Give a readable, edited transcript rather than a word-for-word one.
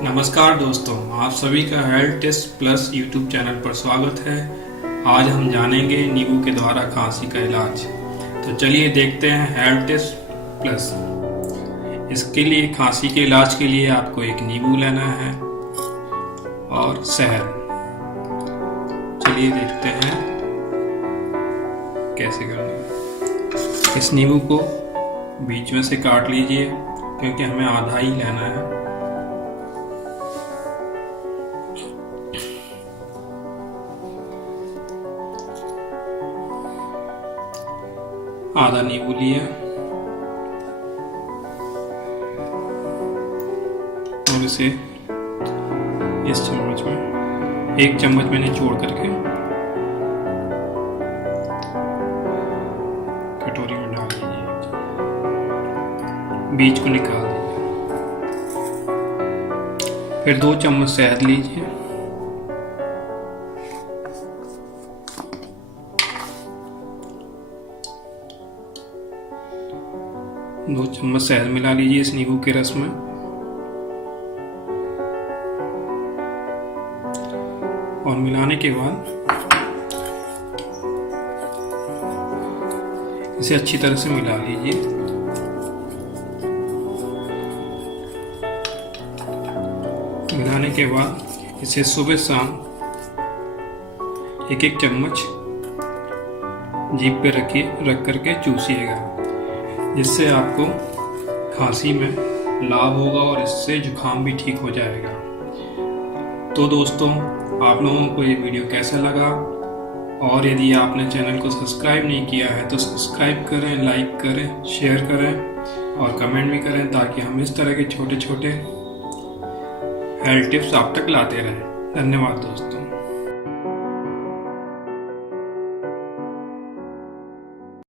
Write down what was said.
नमस्कार दोस्तों, आप सभी का health test plus YouTube channel पर स्वागत है। आज हम जानेंगे नींबू के द्वारा खांसी का इलाज। तो चलिए देखते हैं हेल्थ टेस्ट प्लस। इसके लिए खांसी के इलाज के लिए आपको एक नींबू लेना है और शहद। चलिए देखते हैं कैसे करना है। इस नींबू को बीच में से काट लीजिए क्योंकि हमें आधा ही लेना है। आधा नींबू लिया और इसे इस चम्मच में, एक चम्मच में निचोड़ करके कटोरी में डाल दीजिए। बीज को निकाल दीजिए। फिर 2 चम्मच शहद लीजिए। दो चम्मच शहद मिला लीजिए इस नींबू के रस में। और मिलाने के बाद इसे अच्छी तरह से मिला लीजिए। मिलाने के बाद इसे सुबह शाम एक चम्मच जीभ पे रख करके चूसिएगा, जिससे आपको खांसी में लाभ होगा और इससे जुकाम भी ठीक हो जाएगा। तो दोस्तों, आप लोगों को ये वीडियो कैसा लगा, और यदि आपने चैनल को सब्सक्राइब नहीं किया है तो सब्सक्राइब करें, लाइक करें, शेयर करें और कमेंट भी करें, ताकि हम इस तरह के छोटे छोटे हेल्थ टिप्स आप तक लाते रहें। धन्यवाद दोस्तों।